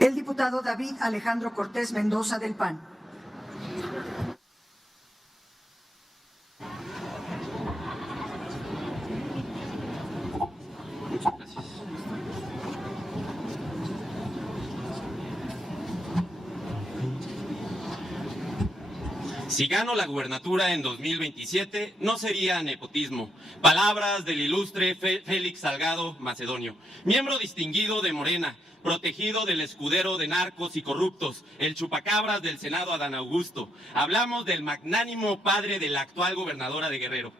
El diputado David Alejandro Cortés Mendoza del PAN. Muchas gracias. Si gano la gubernatura en 2027, no sería nepotismo. Palabras del ilustre Félix Salgado Macedonio, miembro distinguido de Morena, protegido del escudero de narcos y corruptos, el chupacabras del Senado Adán Augusto. Hablamos del magnánimo padre de la actual gobernadora de Guerrero.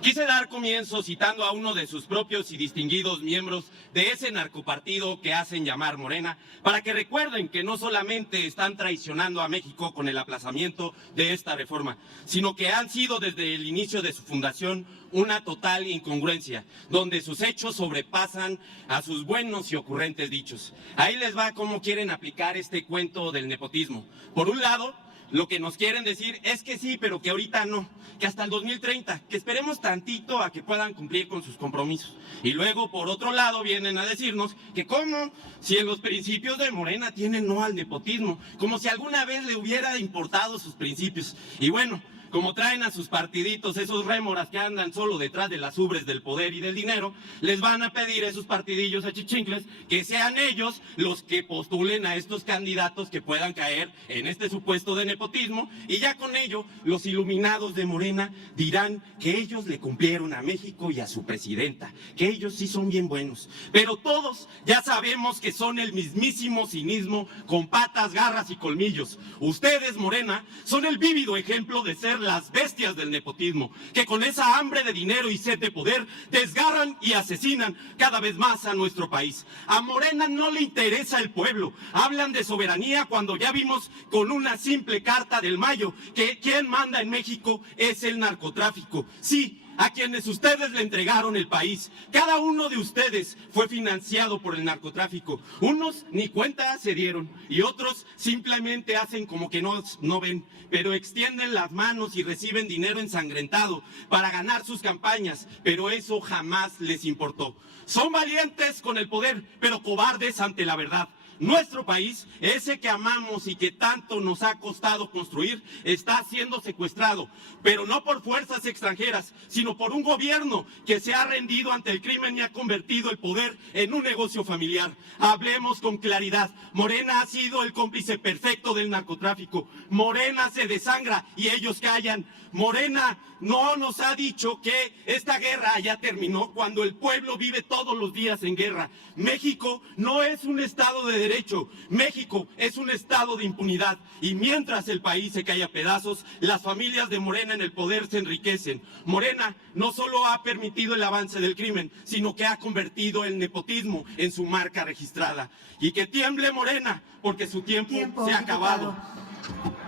Quise dar comienzo citando a uno de sus propios y distinguidos miembros de ese narcopartido que hacen llamar Morena, para que recuerden que no solamente están traicionando a México con el aplazamiento de esta reforma, sino que han sido desde el inicio de su fundación una total incongruencia, donde sus hechos sobrepasan a sus buenos y ocurrentes dichos. Ahí les va cómo quieren aplicar este cuento del nepotismo. Por un lado, lo que nos quieren decir es que sí, pero que ahorita no, que hasta el 2030, que esperemos tantito a que puedan cumplir con sus compromisos. Y luego, por otro lado, vienen a decirnos que cómo, si en los principios de Morena tienen no al nepotismo, como si alguna vez le hubiera importado sus principios. Y bueno, como traen a sus partiditos, esos rémoras que andan solo detrás de las ubres del poder y del dinero, les van a pedir a esos partidillos achichincles que sean ellos los que postulen a estos candidatos que puedan caer en este supuesto de nepotismo, y ya con ello los iluminados de Morena dirán que ellos le cumplieron a México y a su presidenta, que ellos sí son bien buenos. Pero todos ya sabemos que son el mismísimo cinismo con patas, garras y colmillos. Ustedes, Morena, son el vívido ejemplo de ser las bestias del nepotismo, que con esa hambre de dinero y sed de poder desgarran y asesinan cada vez más a nuestro país. A Morena no le interesa el pueblo. Hablan de soberanía cuando ya vimos con una simple carta del Mayo que quien manda en México es el narcotráfico. Sí, a quienes ustedes le entregaron el país. Cada uno de ustedes fue financiado por el narcotráfico. Unos ni cuenta se dieron y otros simplemente hacen como que no ven, pero extienden las manos y reciben dinero ensangrentado para ganar sus campañas, pero eso jamás les importó. Son valientes con el poder, pero cobardes ante la verdad. Nuestro país, ese que amamos y que tanto nos ha costado construir, está siendo secuestrado, pero no por fuerzas extranjeras, sino por un gobierno que se ha rendido ante el crimen y ha convertido el poder en un negocio familiar. Hablemos con claridad. Morena ha sido el cómplice perfecto del narcotráfico. Morena se desangra y ellos callan. Morena no nos ha dicho que esta guerra ya terminó cuando el pueblo vive todos los días en guerra. México no es un estado de derecho, México es un estado de impunidad, y mientras el país se cae a pedazos, las familias de Morena en el poder se enriquecen. Morena no solo ha permitido el avance del crimen, sino que ha convertido el nepotismo en su marca registrada. Y que tiemble Morena, porque su tiempo se ha acabado.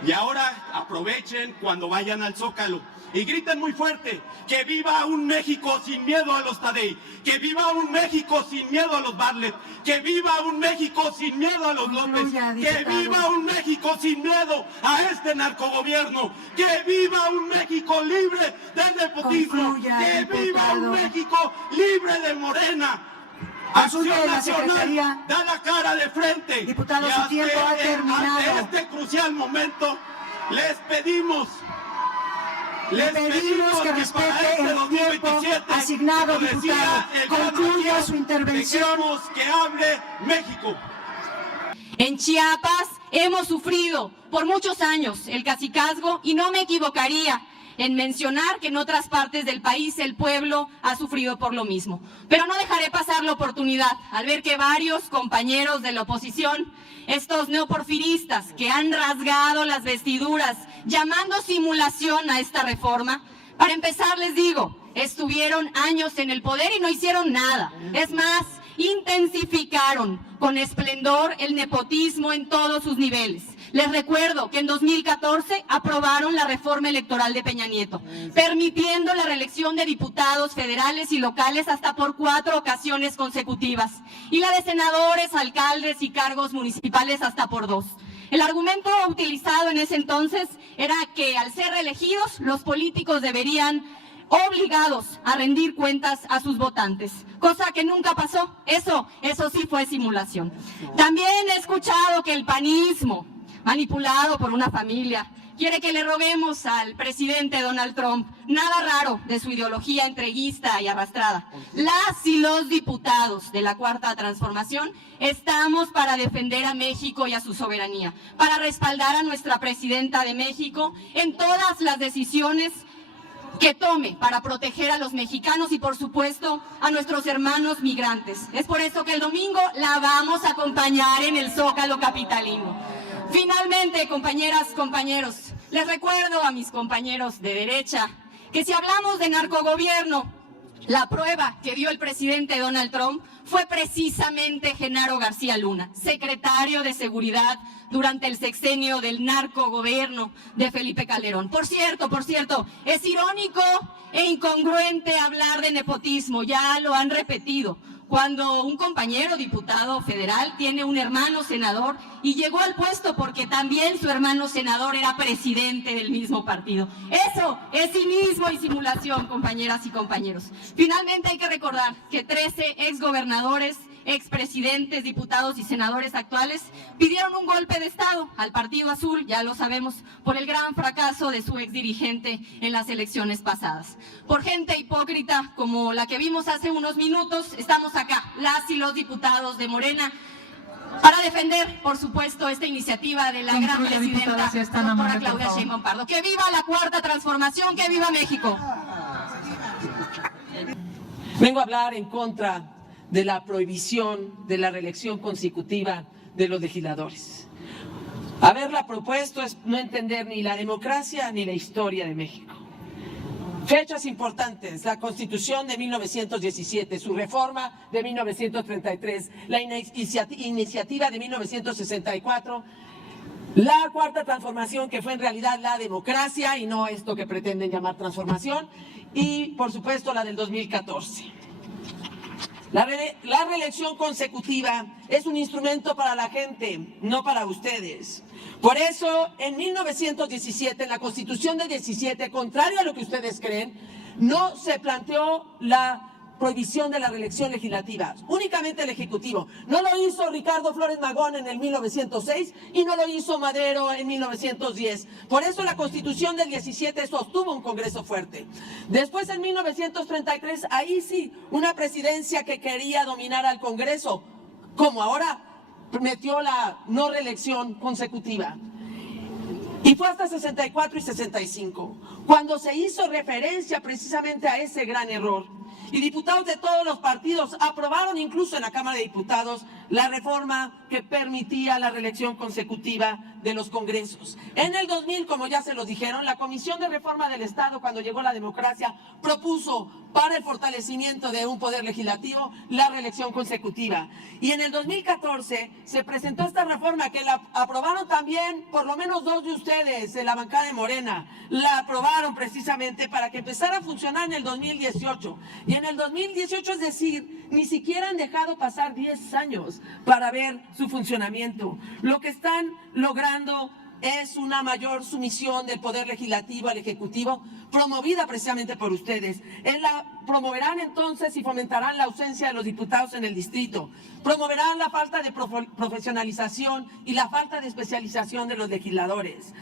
Y ahora aprovechen cuando vayan al Zócalo y griten muy fuerte: que viva un México sin miedo a los Tadei, que viva un México sin miedo a los Bartlett, que viva un México sin miedo a los López, que viva un México sin miedo a este narcogobierno, que viva un México libre del nepotismo, que viva un México libre de Morena. Acción Nacional da la cara de frente. Diputado, su tiempo ha terminado. Ante este crucial momento, les pedimos que respete el tiempo asignado, diputado. Concluya su intervención. Que hable México. En Chiapas hemos sufrido por muchos años el cacicazgo y no me equivocaría en mencionar que en otras partes del país el pueblo ha sufrido por lo mismo. Pero no dejaré pasar la oportunidad al ver que varios compañeros de la oposición, estos neoporfiristas que han rasgado las vestiduras llamando simulación a esta reforma, para empezar les digo, estuvieron años en el poder y no hicieron nada. Es más, intensificaron con esplendor el nepotismo en todos sus niveles. Les recuerdo que en 2014 aprobaron la reforma electoral de Peña Nieto, permitiendo la reelección de diputados federales y locales hasta por 4 ocasiones consecutivas, y la de senadores, alcaldes y cargos municipales hasta por 2. El argumento utilizado en ese entonces era que al ser reelegidos, los políticos deberían obligados a rendir cuentas a sus votantes, cosa que nunca pasó. Eso sí fue simulación. También he escuchado que el panismo, manipulado por una familia, quiere que le roguemos al presidente Donald Trump. Nada raro de su ideología entreguista y arrastrada. Las y los diputados de la Cuarta Transformación estamos para defender a México y a su soberanía, para respaldar a nuestra presidenta de México en todas las decisiones que tome para proteger a los mexicanos y, por supuesto, a nuestros hermanos migrantes. Es por eso que el domingo la vamos a acompañar en el Zócalo capitalino. Finalmente, compañeras, compañeros, les recuerdo a mis compañeros de derecha que si hablamos de narcogobierno, la prueba que dio el presidente Donald Trump fue precisamente Genaro García Luna, secretario de Seguridad durante el sexenio del narcogobierno de Felipe Calderón. Por cierto, es irónico e incongruente hablar de nepotismo, ya lo han repetido, cuando un compañero diputado federal tiene un hermano senador y llegó al puesto porque también su hermano senador era presidente del mismo partido. Eso es cinismo y simulación, compañeras y compañeros. Finalmente hay que recordar que 13 exgobernadores, expresidentes, diputados y senadores actuales pidieron un golpe de Estado al Partido Azul, ya lo sabemos, por el gran fracaso de su exdirigente en las elecciones pasadas. Por gente hipócrita como la que vimos hace unos minutos, estamos acá, las y los diputados de Morena, para defender, por supuesto, esta iniciativa de la gran presidenta, doctora Claudia Sheinbaum Pardo. ¡Que viva la Cuarta Transformación! ¡Que viva México! Vengo a hablar en contra de la prohibición de la reelección consecutiva de los legisladores. Haberla propuesto es no entender ni la democracia ni la historia de México. Fechas importantes: la Constitución de 1917, su reforma de 1933, la iniciativa de 1964, la Cuarta Transformación, que fue en realidad la democracia y no esto que pretenden llamar transformación, y por supuesto la del 2014. La reelección consecutiva es un instrumento para la gente, no para ustedes. Por eso, en 1917, en la Constitución del 17, contrario a lo que ustedes creen, no se planteó la prohibición de la reelección legislativa, únicamente el Ejecutivo. No lo hizo Ricardo Flores Magón en el 1906 y no lo hizo Madero en 1910. Por eso la Constitución del 17 sostuvo un Congreso fuerte. Después, en 1933, ahí sí, una presidencia que quería dominar al Congreso, como ahora, metió la no reelección consecutiva. Y fue hasta 64 y 65, cuando se hizo referencia precisamente a ese gran error. Y diputados de todos los partidos aprobaron incluso en la Cámara de Diputados la reforma que permitía la reelección consecutiva de los congresos. En el 2000, como ya se los dijeron, la Comisión de Reforma del Estado, cuando llegó la democracia, propuso para el fortalecimiento de un poder legislativo la reelección consecutiva. Y en el 2014 se presentó esta reforma que la aprobaron también por lo menos dos de ustedes en la bancada de Morena. La aprobaron precisamente para que empezara a funcionar en el 2018. Y en el 2018, es decir, ni siquiera han dejado pasar 10 años para ver su funcionamiento. Lo que están logrando es una mayor sumisión del Poder Legislativo al Ejecutivo, promovida precisamente por ustedes. Promoverán entonces y fomentarán la ausencia de los diputados en el distrito. Promoverán la falta de profesionalización y la falta de especialización de los legisladores.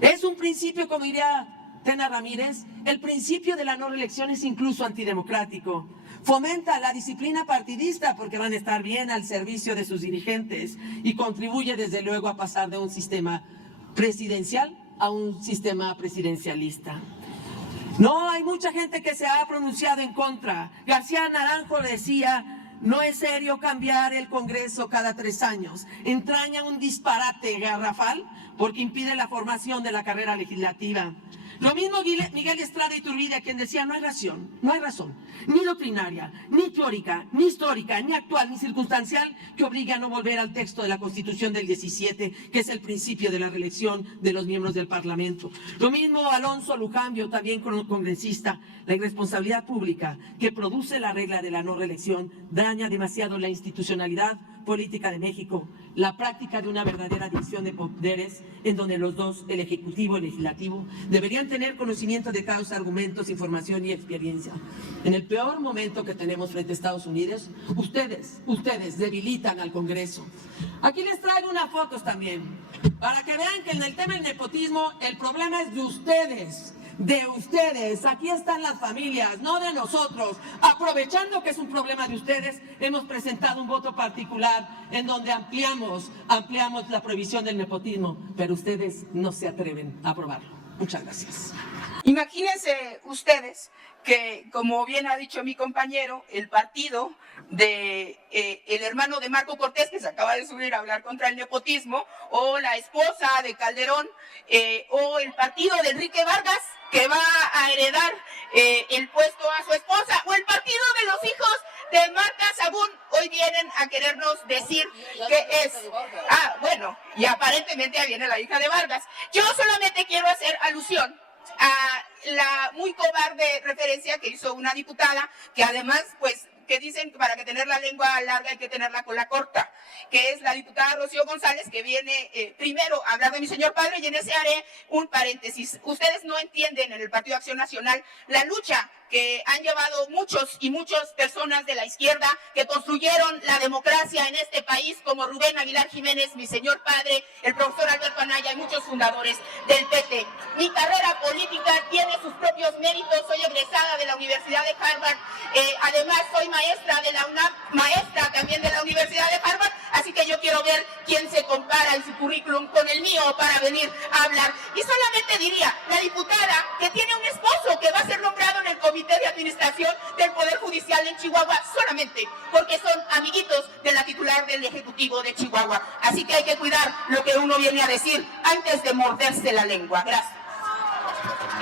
Es un principio, como diría Tena Ramírez, el principio de la no reelección es incluso antidemocrático. Fomenta la disciplina partidista porque van a estar bien al servicio de sus dirigentes y contribuye desde luego a pasar de un sistema presidencial a un sistema presidencialista. No, hay mucha gente que se ha pronunciado en contra. García Naranjo decía: no es serio cambiar el Congreso cada 3 años. Entraña un disparate garrafal porque impide la formación de la carrera legislativa. Lo mismo Miguel Estrada Iturbide, quien decía: no hay razón, ni doctrinaria, ni teórica, ni histórica, ni actual, ni circunstancial que obligue a no volver al texto de la Constitución del 17, que es el principio de la reelección de los miembros del Parlamento. Lo mismo Alonso Lujambio, también congresista: la irresponsabilidad pública que produce la regla de la no reelección daña demasiado la institucionalidad, política de México, la práctica de una verdadera división de poderes en donde los dos, el Ejecutivo y el Legislativo, deberían tener conocimiento de causa, argumentos, información y experiencia. En el peor momento que tenemos frente a Estados Unidos, ustedes debilitan al Congreso. Aquí les traigo unas fotos también, para que vean que en el tema del nepotismo el problema es de ustedes. De ustedes, aquí están las familias, no de nosotros. Aprovechando que es un problema de ustedes, hemos presentado un voto particular en donde ampliamos la prohibición del nepotismo, pero ustedes no se atreven a aprobarlo. Muchas gracias. Imagínense ustedes que, como bien ha dicho mi compañero, el partido de el hermano de Marco Cortés, que se acaba de subir a hablar contra el nepotismo, o la esposa de Calderón, o el partido de Enrique Vargas, que va a heredar el puesto a su esposa, o el partido de los hijos de Marta Sagún, hoy vienen a querernos decir que es... Ah, bueno, y aparentemente ya viene la hija de Vargas. Yo solamente quiero hacer alusión a la muy cobarde referencia que hizo una diputada, que además, pues, que dicen que para que tener la lengua larga hay que tener la cola corta, que es la diputada Rocío González, que viene primero a hablar de mi señor padre, y en ese haré un paréntesis. Ustedes no entienden en el Partido Acción Nacional la lucha que han llevado muchas personas de la izquierda que construyeron la democracia en este país, como Rubén Aguilar Jiménez, mi señor padre, el profesor Alberto Anaya y muchos fundadores del PT. Mi carrera política tiene sus propios méritos, soy egresada de la Universidad de Harvard, además soy maestra de la UNAM, maestra también de la Universidad de Harvard, así que yo quiero ver quién se compara en su currículum con el mío para venir a hablar. Y solamente diría, la diputada que tiene un esposo que va a ser nombrado en el Comité de Administración del Poder Judicial en Chihuahua, solamente porque son amiguitos de la titular del Ejecutivo de Chihuahua. Así que hay que cuidar lo que uno viene a decir antes de morderse la lengua. Gracias.